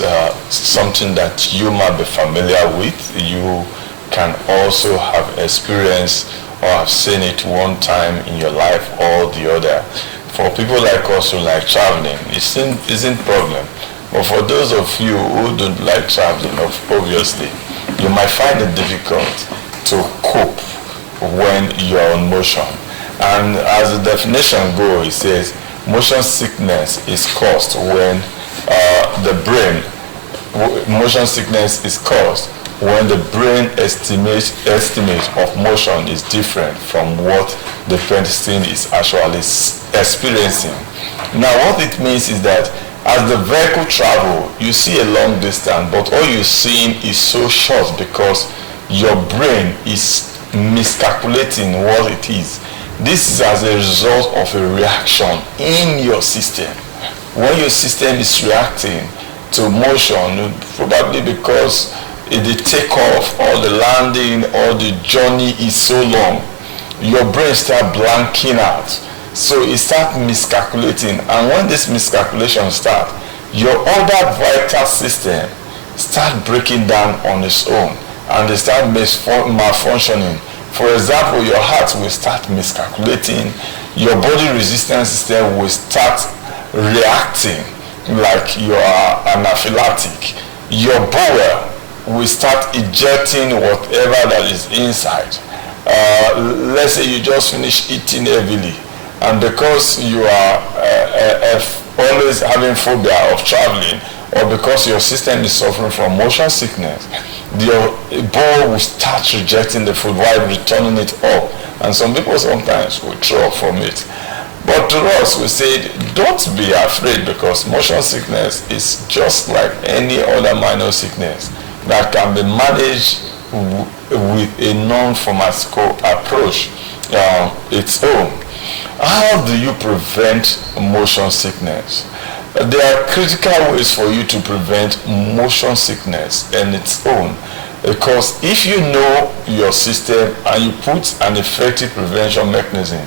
is something that you might be familiar with. You can also have experienced or have seen it one time in your life or the other. For people like us who like traveling, it isn't problem. But for those of you who don't like traveling, obviously, you might find it difficult to cope when you're on motion. And as the definition goes, it says, motion sickness is caused when motion sickness is caused when the brain estimate of motion is different from what the person is actually experiencing. Now what it means is that as the vehicle travel, you see a long distance, but all you're seeing is so short because your brain is miscalculating what it is. This is as a result of a reaction in your system. When your system is reacting to motion, probably because the takeoff or the landing or the journey is so long, your brain starts blanking out. So it starts miscalculating. And when this miscalculation starts, your other vital system start breaking down on its own and they start malfunctioning. For example, your heart will start miscalculating, your body resistance system will start reacting like you are anaphylactic. Your bowel will start ejecting whatever that is inside. Let's say you just finish eating heavily, and because you are always having phobia of traveling, or because your system is suffering from motion sickness, your bowel will start rejecting the food while returning it up. And some people sometimes will throw up from it. But to us, we say, don't be afraid, because motion sickness is just like any other minor sickness that can be managed with a non-pharmaceutical approach its own. How do you prevent motion sickness? There are critical ways for you to prevent motion sickness on its own, because if you know your system and you put an effective prevention mechanism,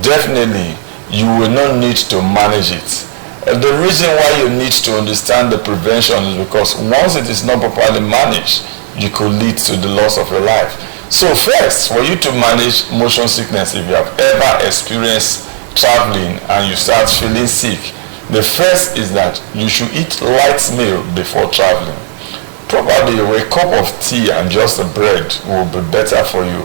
definitely you will not need to manage it. The reason why you need to understand the prevention is because once it is not properly managed, you could lead to the loss of your life. So first, for you to manage motion sickness, if you have ever experienced traveling and you start feeling sick, the first is that you should eat light meal before traveling. Probably a cup of tea and just a bread will be better for you.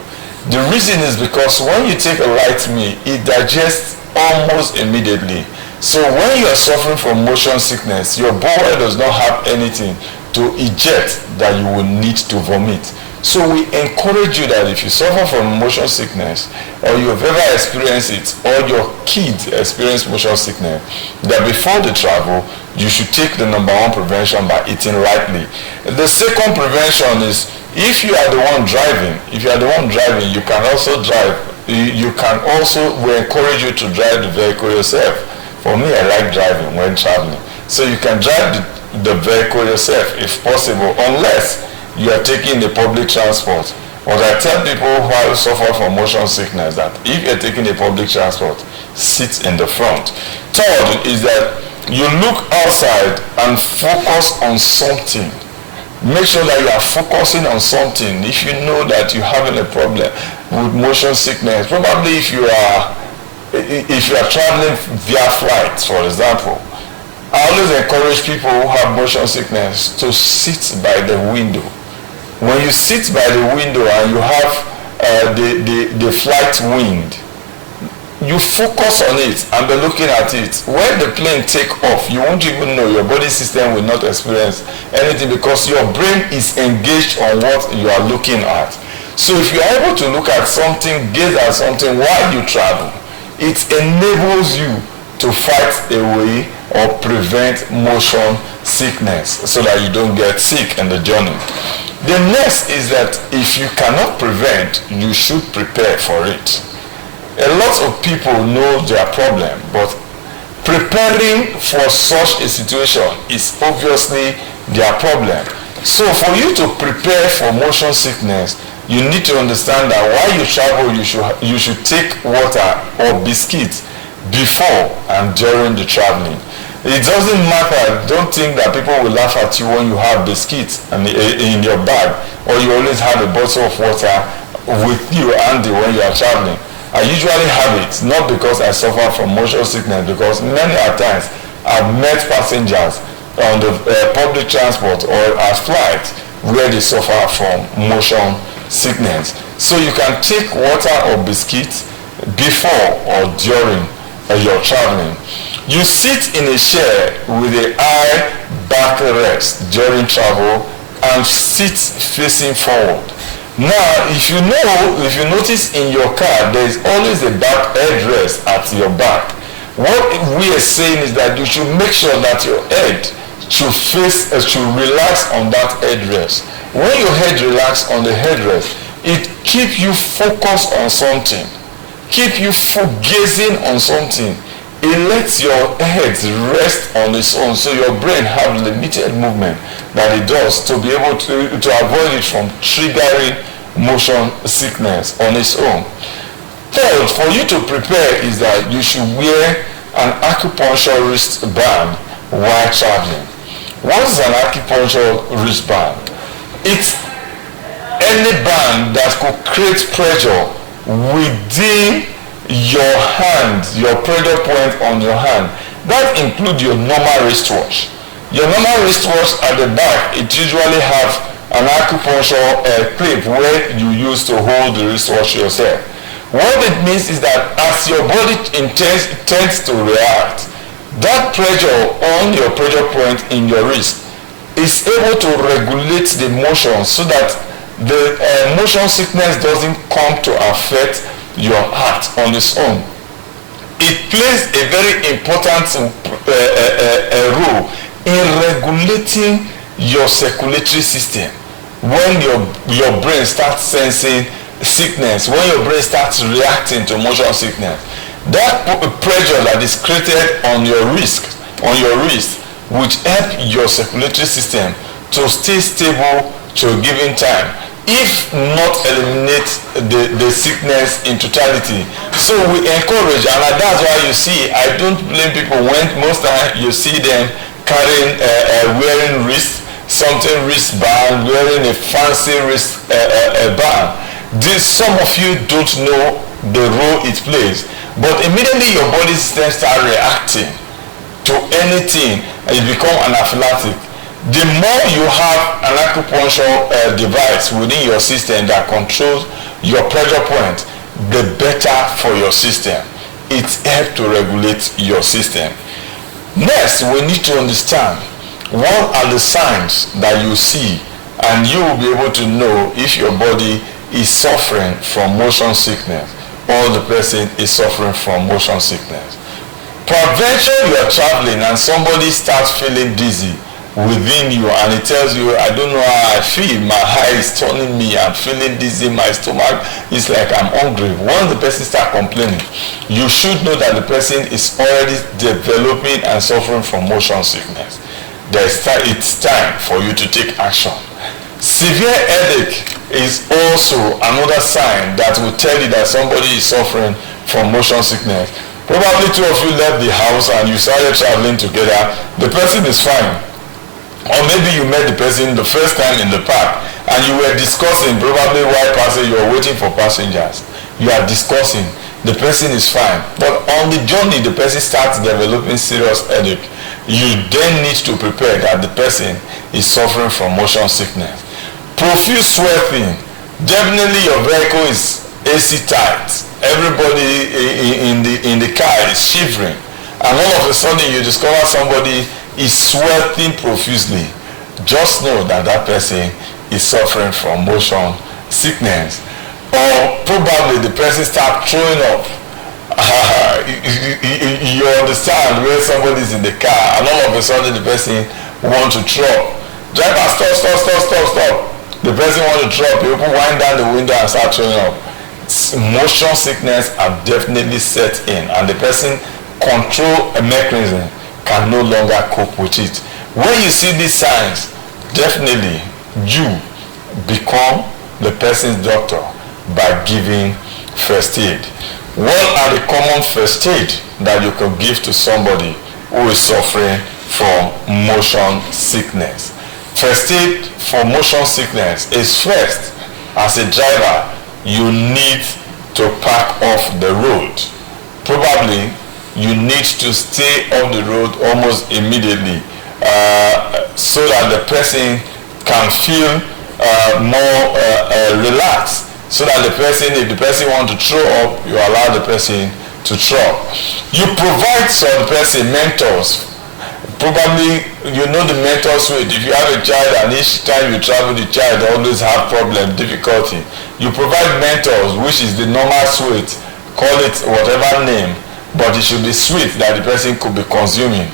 The reason is because when you take a light meal, it digests almost immediately. So when you are suffering from motion sickness, your bowel does not have anything to eject that you will need to vomit. So we encourage you that if you suffer from motion sickness, or you have ever experienced it, or your kids experience motion sickness, that before the travel, you should take the number one prevention by eating lightly. The second prevention is, if you are the one driving, you can also drive. We encourage you to drive the vehicle yourself. For me, I like driving when traveling. So you can drive the vehicle yourself if possible, unless you are taking the public transport. But I tell people who suffer from motion sickness that if you're taking the public transport, sit in the front. Third is that you look outside and focus on something. Make sure that you are focusing on something. If you know that you're having a problem with motion sickness, probably if you are traveling via flight, for example, I always encourage people who have motion sickness to sit by the window. When you sit by the window and you have the flight wind, you focus on it and be looking at it. When the plane take off, you won't even know. Your body system will not experience anything because your brain is engaged on what you are looking at. So if you are able to look at something, gaze at something while you travel, it enables you to fight away or prevent motion sickness so that you don't get sick in the journey. The next is that if you cannot prevent, you should prepare for it. A lot of people know their problem, but preparing for such a situation is obviously their problem. So for you to prepare for motion sickness, you need to understand that while you travel, you should take water or biscuits before and during the traveling. It doesn't matter. Don't think that people will laugh at you when you have biscuits in your bag, or you always have a bottle of water with you handy when you are traveling. I usually have it, not because I suffer from motion sickness, because many a times I've met passengers on the public transport or at flights where they suffer from motion sickness. So you can take water or biscuits before or during your traveling. You sit in a chair with a high backrest during travel and sit facing forward. Now, if you notice in your car, there is always a back headrest at your back. What we are saying is that you should make sure that your head should relax on that headrest. When your head relaxes on the headrest, it keeps you focused on something, keep you gazing on something. It lets your head rest on its own, so your brain have limited movement that it does to be able to avoid it from triggering motion sickness on its own. Third, for you to prepare is that you should wear an acupuncture wristband while traveling. What is an acupuncture wristband? It's any band that could create pressure within your hand, your pressure point on your hand. That includes your normal wristwatch. Your normal wristwatch at the back, it usually has an acupuncture clip where you use to hold the wristwatch yourself. What it means is that as your body tends to react, that pressure on your pressure point in your wrist is able to regulate the motion so that the motion sickness doesn't come to affect your heart on its own. It plays a very important role in regulating your circulatory system. When your brain starts sensing sickness, when your brain starts reacting to motion sickness, that pressure that is created on your wrist will help your circulatory system to stay stable to a given time, if not eliminate the sickness in totality. So we encourage, and that's why you see, I don't blame people when most times you see them carrying wearing wristband, wearing a fancy wrist band. Some of you don't know the role it plays, but immediately your body system starts reacting to anything and you become anaphylactic. The more you have an acupuncture device within your system that controls your pressure point, the better for your system. It helps to regulate your system. Next, we need to understand what are the signs that you see, and you will be able to know if your body is suffering from motion sickness or the person is suffering from motion sickness. Peradventure you are traveling and somebody starts feeling dizzy within you and it tells you, I don't know how I feel, my eye is turning me, I'm feeling dizzy, my stomach is like I'm hungry. Once the person starts complaining, you should know that the person is already developing and suffering from motion sickness. It's time for you to take action. Severe headache is also another sign that will tell you that somebody is suffering from motion sickness. Probably two of you left the house and you started traveling together. The person is fine. Or maybe you met the person the first time in the park and you were discussing, probably while passing, you were waiting for passengers. You are discussing, the person is fine. But on the journey, the person starts developing serious headache. You then need to prepare that the person is suffering from motion sickness. Profuse sweating. Definitely your vehicle is AC tight. Everybody in the car is shivering. And all of a sudden you discover somebody is sweating profusely. Just know that that person is suffering from motion sickness. Or probably the person starts throwing up. You understand where somebody is in the car and all of a sudden the person wants to throw. Driver, stop. The person wants to throw up. You wind down the window and start throwing up. Motion sickness are definitely set in and the person control a mechanism can no longer cope with it. When you see these signs, definitely you become the person's doctor by giving first aid. What are the common first aid that you can give to somebody who is suffering from motion sickness. First aid for motion sickness is first, as a driver, you need to park off the road. Probably you need to stay off the road almost immediately so that the person can feel more relaxed, so that the person, if the person wants to throw up, you allow the person to throw up. You provide some person mentors. Probably you know the mentor suite. If you have a child and each time you travel, the child always have problem, difficulty, you provide mentors, which is the normal suite, call it whatever name, but it should be sweet that the person could be consuming.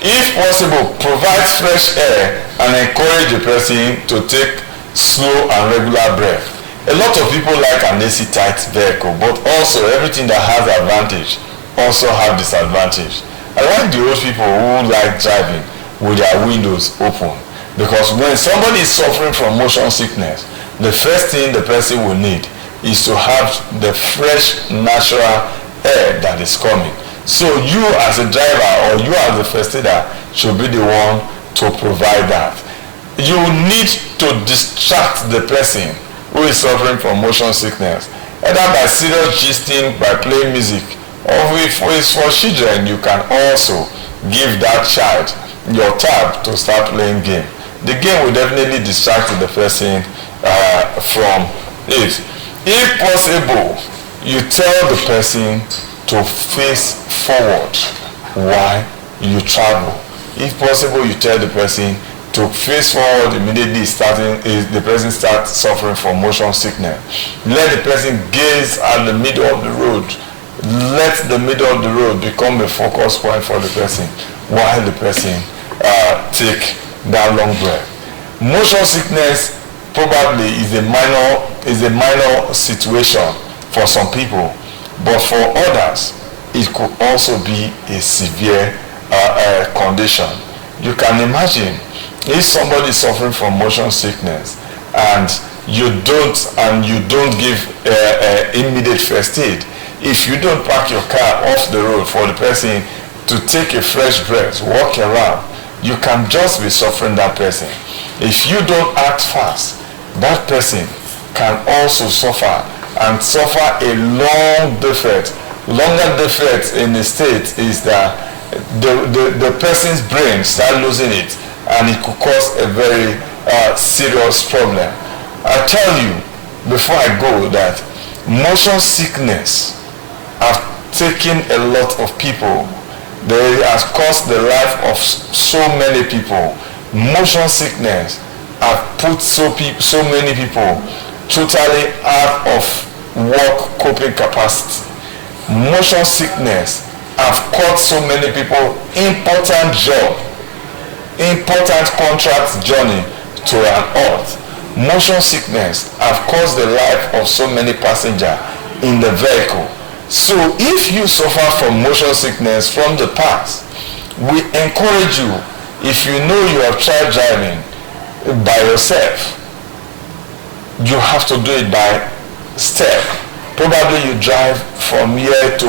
If possible, provide fresh air and encourage the person to take slow and regular breath. A lot of people like an AC tight vehicle, but also everything that has advantage also have disadvantage. I like the old people who like driving with their windows open, because when somebody is suffering from motion sickness, the first thing the person will need is to have the fresh natural air that is coming. So you as a driver or you as a first aider should be the one to provide that. You need to distract the person who is suffering from motion sickness, either by serious gisting, by playing music, or if it's for children, you can also give that child your tab to start playing game. The game will definitely distract the person from it. If possible, you tell the person to face forward while you travel. If possible, you tell the person to face forward immediately the person starts suffering from motion sickness. Let the person gaze at the middle of the road. Let the middle of the road become a focus point for the person while the person take that long breath. Motion sickness probably is a minor situation for some people, but for others it could also be a severe condition. You can imagine if somebody is suffering from motion sickness and you don't give immediate first aid. If you don't park your car off the road for the person to take a fresh breath, walk around, you can just be suffering that person. If you don't act fast, that person can also suffer and suffer a long defect. Longer defect in the state is that the person's brain start losing it, and it could cause a very serious problem. I tell you before I go that motion sickness have taken a lot of people. They has cost the life of so many people. Motion sickness have put so many people totally out of work coping capacity. Motion sickness have cost so many people important job, important contract journey to an earth. Motion sickness have caused the life of so many passengers in the vehicle. So if you suffer from motion sickness from the past, we encourage you, if you know you have tried driving by yourself, you have to do it by step. Probably you drive from here to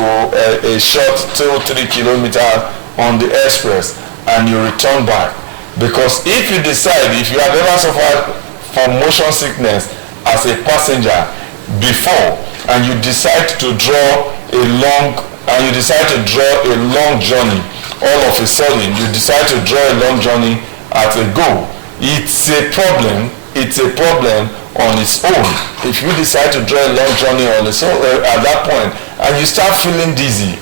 a short 2-3 kilometers on the express and you return back. Because if you decide, if you have ever suffered from motion sickness as a passenger before, and you decide to draw a long journey, all of a sudden you decide to draw a long journey at a go, it's a problem on its own. If you decide to draw a long journey on its own at that point, and you start feeling dizzy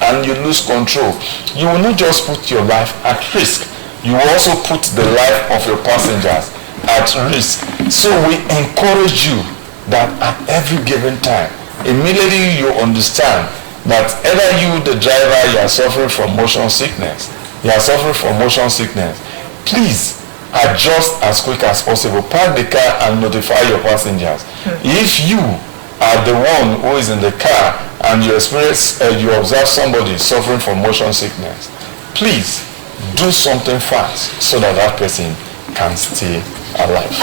and you lose control, you will not just put your life at risk, you will also put the life of your passengers at risk. So we encourage you that at every given time, immediately you understand that either you, the driver, you are suffering from motion sickness, please adjust as quick as possible. Park the car and notify your passengers. If you are the one who is in the car and you observe somebody suffering from motion sickness, please do something fast so that person can stay alive.